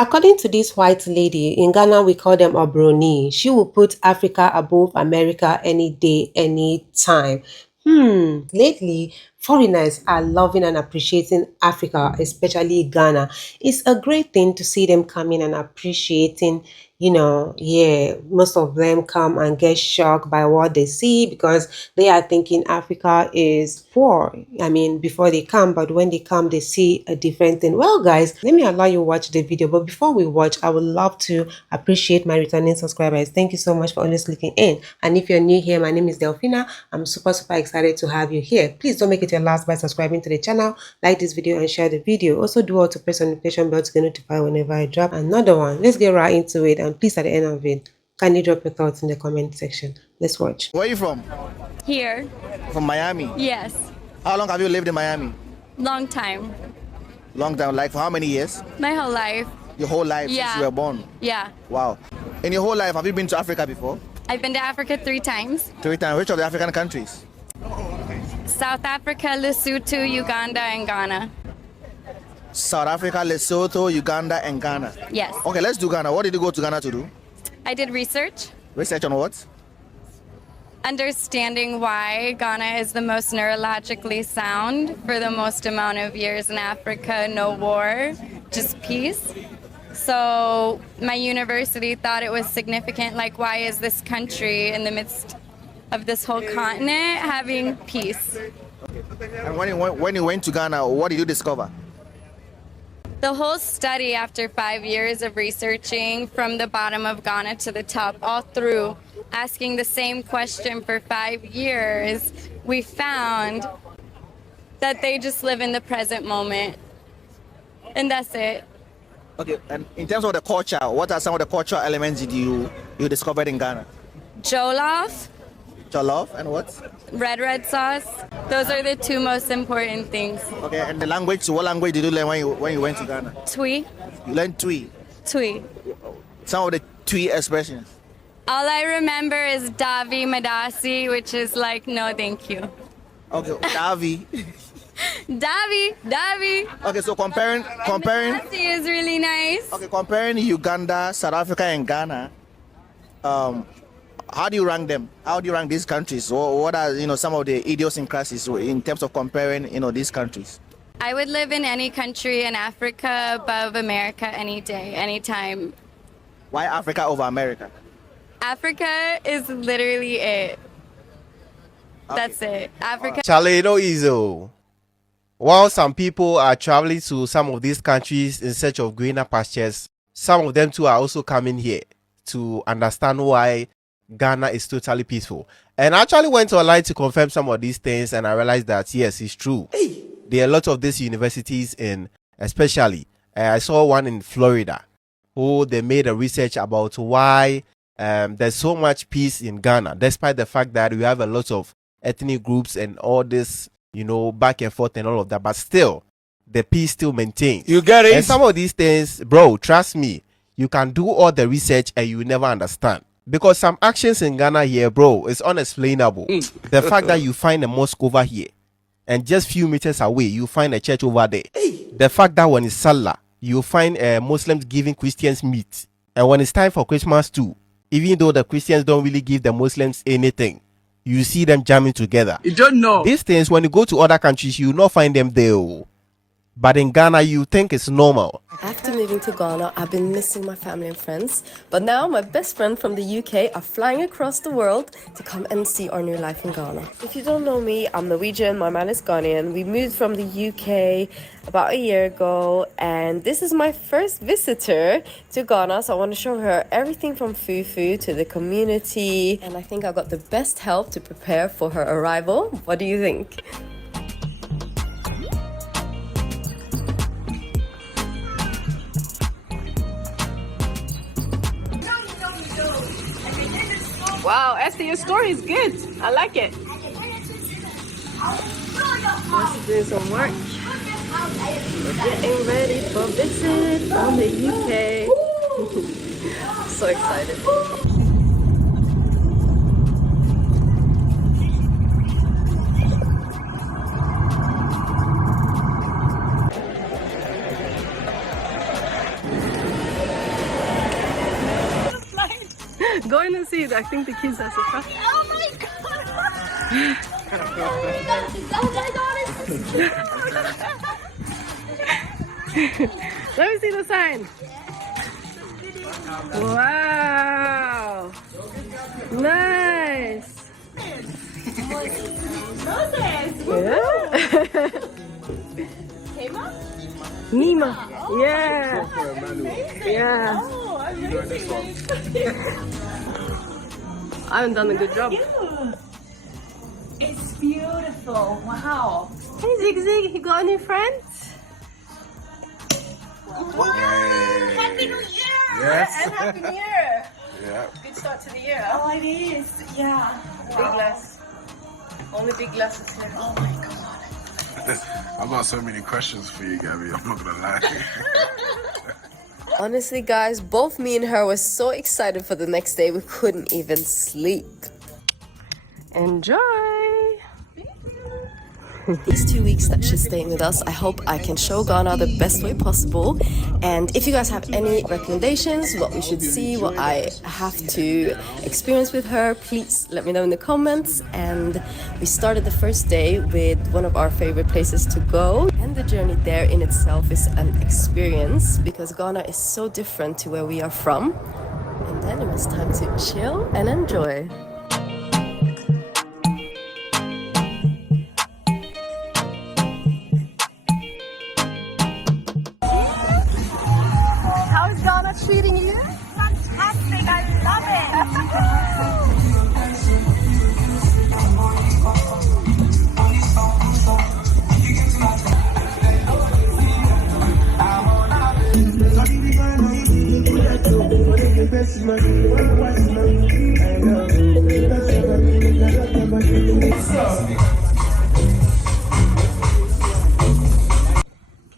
According to this white lady, in Ghana we call them Obroni. She will put Africa above America any day, any time. Lately, foreigners are loving and appreciating Africa, especially Ghana. It's a great thing to see them coming and appreciating, yeah, most of them come and get shocked by what they see because they are thinking Africa is poor. I mean, before they come, but when they come, they see a different thing. Well, guys, let me allow you watch the video. But before we watch, I would love to appreciate my returning subscribers. Thank you so much for always clicking in. And if you're new here, my name is Delphina. I'm super excited to have you here. Please don't make it your last by subscribing to the channel, like this video and share the video. Also do all to press on the notification bell to get notified whenever I drop another one. Let's get right into it, and please at the end of it, kindly drop your thoughts in the comment section. Let's watch. Where are you from? Here. From Miami? Yes. How long have you lived in Miami? Long time. Long time. Like for how many years? My whole life. Your whole life Yeah. since you were born? Yeah. Wow. In your whole life, have you been to Africa before? I've been to Africa 3 times. 3 times. Which of the African countries? South Africa, Lesotho, Uganda, and Ghana. South Africa, Lesotho, Uganda, and Ghana. Yes. Okay, let's do Ghana. What did you go to Ghana to do? I did research. Research on what? Understanding why Ghana is the most neurologically sound for the most amount of years in Africa. No war, just peace. So my university thought it was significant, like why is this country in the midst of this whole continent having peace? And when you went to Ghana, what did you discover? The whole study, after 5 years of researching from the bottom of Ghana to the top, all through asking the same question for 5 years, we found that they just live in the present moment. And that's it. Okay, and in terms of the culture, what are some of the cultural elements did you discovered in Ghana? Jollof, Jollof and what? red sauce. Those are the 2 most important things. Okay, and the language, what language did you learn when you went to Ghana? Twi. You learned Twi. Twi. Some of the Twi expressions. All I remember is Davi Madasi, which is like, no thank you. Okay, Davi. Davi. Okay, so comparing. Madasi is really nice. Okay, comparing Uganda, South Africa, and Ghana. How do you rank them? How do you rank these countries? What are some of the idiosyncrasies in terms of comparing these countries? I would live in any country in Africa above America any day, anytime. Why Africa over America? Africa is literally it. That's it. Africa. Charlie, no easy. While some people are traveling to some of these countries in search of greener pastures, some of them too are also coming here to understand why Ghana is totally peaceful. And I actually went online to confirm some of these things, and I realized that yes, it's true. There are a lot of these universities especially I saw one in Florida, who they made a research about why there's so much peace in Ghana, despite the fact that we have a lot of ethnic groups and all this, back and forth and all of that, but still, the peace still maintains. You get it? And some of these things, bro, trust me, you can do all the research and you will never understand. Because some actions in Ghana here, bro, is unexplainable. The fact that you find a mosque over here, and just few meters away, you find a church over there. The fact that when it's Salah, you find Muslims giving Christians meat. And when it's time for Christmas too, even though the Christians don't really give the Muslims anything, you see them jamming together. You don't know. These things, when you go to other countries, you will not find them there. But in Ghana, you think it's normal. After moving to Ghana, I've been missing my family and friends. But now my best friend from the UK are flying across the world to come and see our new life in Ghana. If you don't know me, I'm Norwegian, my man is Ghanaian. We moved from the UK about a year ago, and this is my first visitor to Ghana. So I want to show her everything from fufu to the community. And I think I got the best help to prepare for her arrival. What do you think? Wow, Esther, your story is good. I like it. Let's do some work. We're getting ready for visit from the UK. So excited. Go in and see it. I think the kids are surprised. Oh my god! Oh my god! Let me see the sign. Wow! Nice! Yeah. Nima. Yeah. Yeah. I haven't done a good job. It's beautiful. Wow. Hey Zig Zig, you got any friends? Happy New Year! Yes. And Happy New Year! Yeah. Good start to the year. Oh, it is. Yeah. Big glass. Only big glasses here. Oh my god. I've got so many questions for you, Gabby. I'm not gonna lie. Honestly, guys, both me and her were so excited for the next day we couldn't even sleep. Enjoy! These 2 weeks that she's staying with us, I hope I can show Ghana the best way possible. And if you guys have any recommendations, what we should see, what I have to experience with her, please let me know in the comments. And we started the first day with one of our favorite places to go. And the journey there in itself is an experience because Ghana is so different to where we are from. And then it was time to chill and enjoy. How is Ghana treating you? Fantastic. I love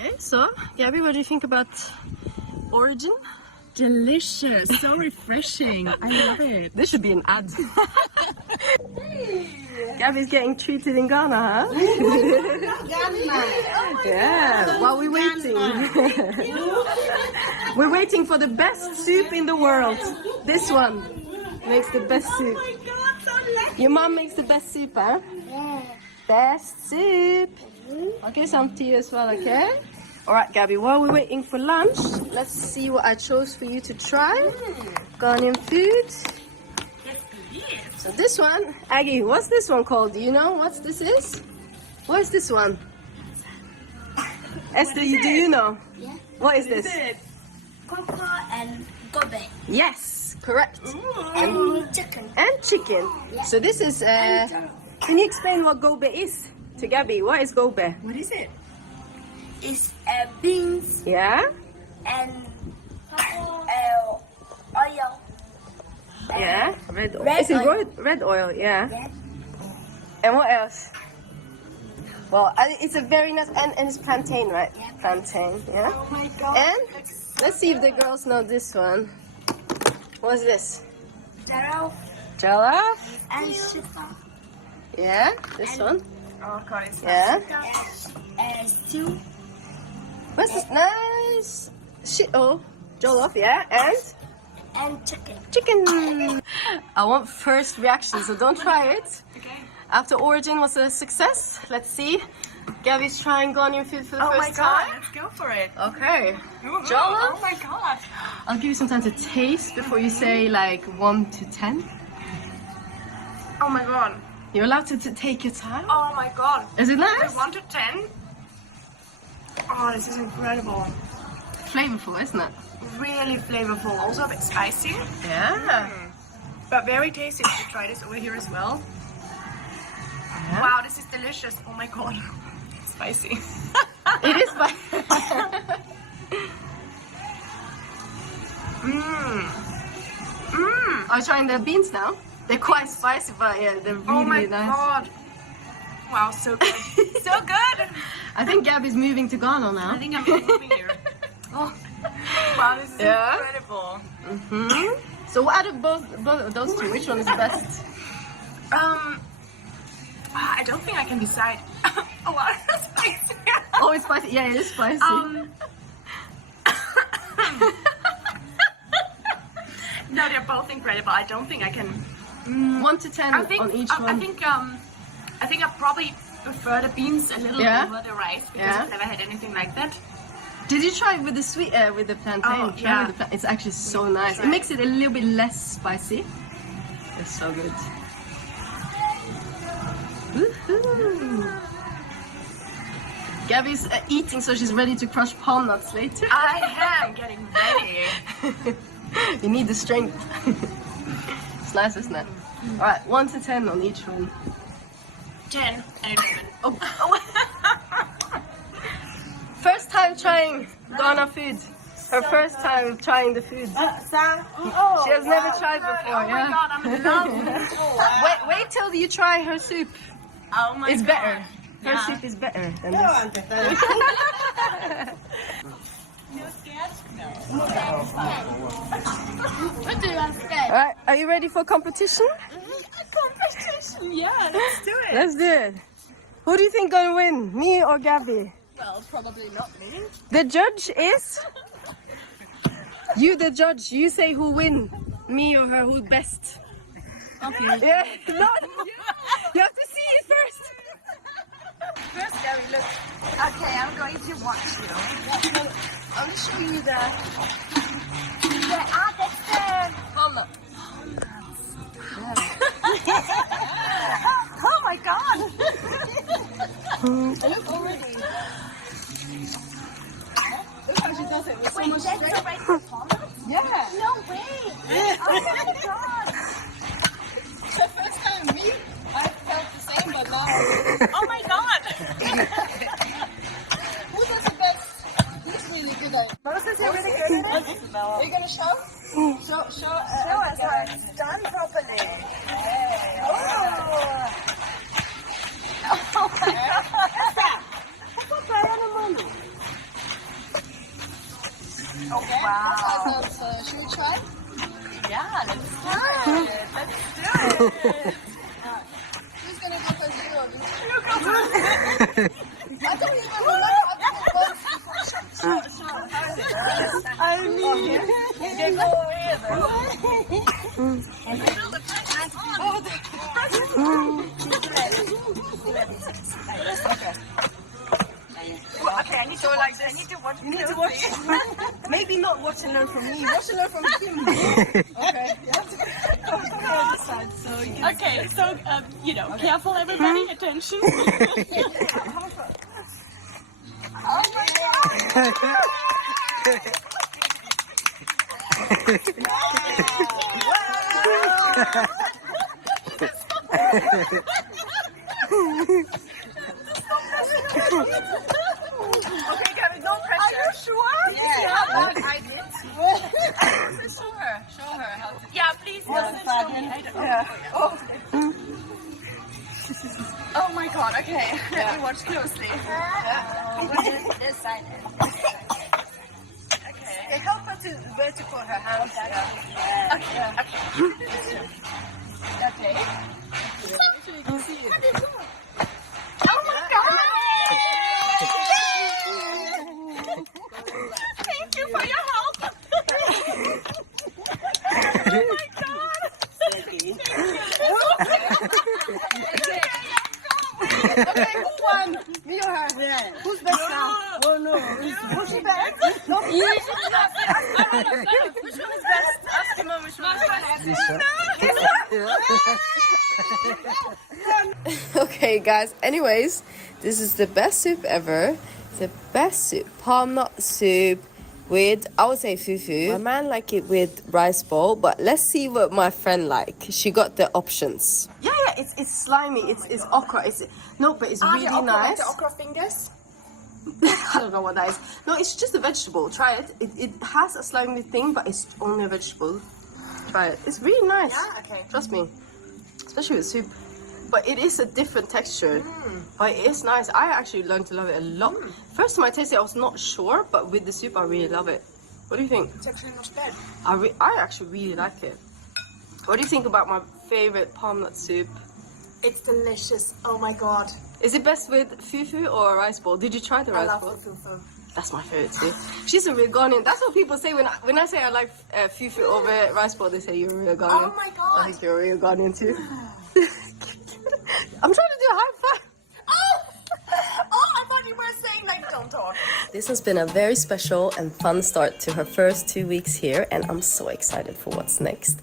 Okay, so Gabby, what do you think about Origin? Delicious. So refreshing. I love it. This should be an ad. Gabby's getting treated in Ghana, huh? Yeah, while we're waiting. We're waiting for the best soup in the world. This one makes the best soup. Your mom makes the best soup, huh? Best soup. Okay, some tea as well, okay? Alright, Gabby, while we're waiting for lunch, let's see what I chose for you to try. Ghanaian food. So this one, Aggie, what's this one called? Do you know what this is? What is this one? Esther, do you know? Yeah. What is this? Cocoa and gobe. Yes, correct. And chicken. And chicken. So this is, can you explain what gobe is to Gabby? What is gobe? What is it? It's beans Yeah? and oil. Yeah, red oil. Red Is it oil. red oil? Yeah. Yeah. And what else? Well, it's a very nice, and it's plantain, right? Yeah. Plantain, yeah. Oh my god. And let's see if the girls know this one. What's this? Jollof Jollof? and sugar. Yeah, this one. Oh god, it's Yeah. And stew What's this? Nice. Jollof, yeah. And chicken. chicken. I want first reaction, so don't try it. Okay. After Origin was a success, let's see. Gabby's trying Ghanaian food for the Oh my first god, time. let's go for it. Okay. Ooh, Jollof? Oh my god. I'll give you some time to taste before you say like 1 to 10. Oh my god. You're allowed to take your time. Oh my god. Is it nice? 1 to 10. Oh, this is incredible. Flavorful, isn't it? Really flavorful. Also a bit spicy, Yeah. but very tasty. You should try this over here as well. Yeah. Wow, this is delicious. Oh my god. Spicy. It is spicy. Are you trying the beans now? They're quite spicy, but yeah, they're really Oh my nice. god. Wow, so good. So good. I think Gabby's moving to Ghana now. I think I'm moving here. Oh. Wow, this is Yeah. incredible. So out of both of those two, which one is the best? I don't think I can decide. A lot of spicy. Oh, it's spicy. Yeah, it is spicy. No, they're both incredible. I don't think I can. 1 to 10 I think on each one. I think I probably prefer the beans a little over the rice because I've never had anything like that. Did you try it with the sweet, with the plantain? Oh, Try yeah. with the it's actually so nice. It makes it a little bit less spicy. It's so good. Woohoo! Gabby's eating, so she's ready to crush palm nuts later. I am getting ready. You need the strength. It's nice, isn't it? Alright, 1 to 10 on each one. 10 and 11. Oh. First time trying Ghana food. Her first time trying the food. She has never tried before, Oh my god, I'm in love. Wait till you try her soup. Oh my It's god. better. Her soup is better than this. Alright, are you ready for competition? Competition, yeah, let's do it. Let's do it. Who do you think gonna win? Me or Gabby? Well, probably not me. The judge is you. The judge. You say who win, me or her. Who best? Okay. Yeah. No. You have to see it first. First, Gary, look. Okay, I'm going to watch you. I'm going to show you the... Walnut. Oh my god! Look already. Look how she does it with so much strength. Yeah. No way! Oh my god! The first time me, I felt the same, but now... Oh my god! Who does the best? He's really good at it. Moses, you're really good at it? Are you gonna show? Show us how it's done properly. Oh my god! Oh wow! Should we try? Yeah, let's do it. Let's do it. Who's gonna go for zero? You go for it. I don't even know what happened. How is it? I mean, you can go over here then. Okay, I need to watch this. I need to watch. You need to watch this. Maybe not watch and learn from me. Watch and learn from him. Okay. You have to go on the other side. So you can Okay, so, you know, careful everybody, attention. Oh my god! Okay, Gabby, no pressure. Are you sure? Yeah, I did. Show her how to. Yeah, please. Show me. I don't know. Oh my god, okay. Let me watch closely. This side. Okay, help her to where to put her hands. Okay. So you can see it. Oh my god! Thank you for your help. Oh my god! Thank you. Okay, who won? Me or her? Yeah. Who's best now? Oh no. Who's she best? No, you. Which one is best? Ask him which one is best. Okay, guys. Anyways, this is the best soup ever. The best soup, palm nut soup with, I would say, fufu. My man like it with rice bowl, but let's see what my friend like. She got the options. Yeah, it's slimy. It's okra. But it's really nice. The okra fingers. I don't know what that is. No, it's just a vegetable. Try it. It has a slimy thing, but it's only a vegetable. Try it. It's really nice. Yeah, okay. Trust me. Especially with soup. But it is a different texture. But it is nice. I actually learned to love it a lot. First time I tasted it, I was not sure, but with the soup, I really love it. What do you think? It's actually not bad. I actually really like it. What do you think about my favorite palm nut soup? It's delicious. Oh my god. Is it best with fufu or rice bowl? Did you try the I rice love bowl? the fufu. That's my favorite too. She's a real Ghanaian. That's what people say when I say I like fufu over rice bowl. They say you're a real Ghanaian. Oh my God. I think you're a real Ghanaian too. I'm trying to do a high five. Oh, I thought you were saying like don't talk. This has been a very special and fun start to her first 2 weeks here, and I'm so excited for what's next.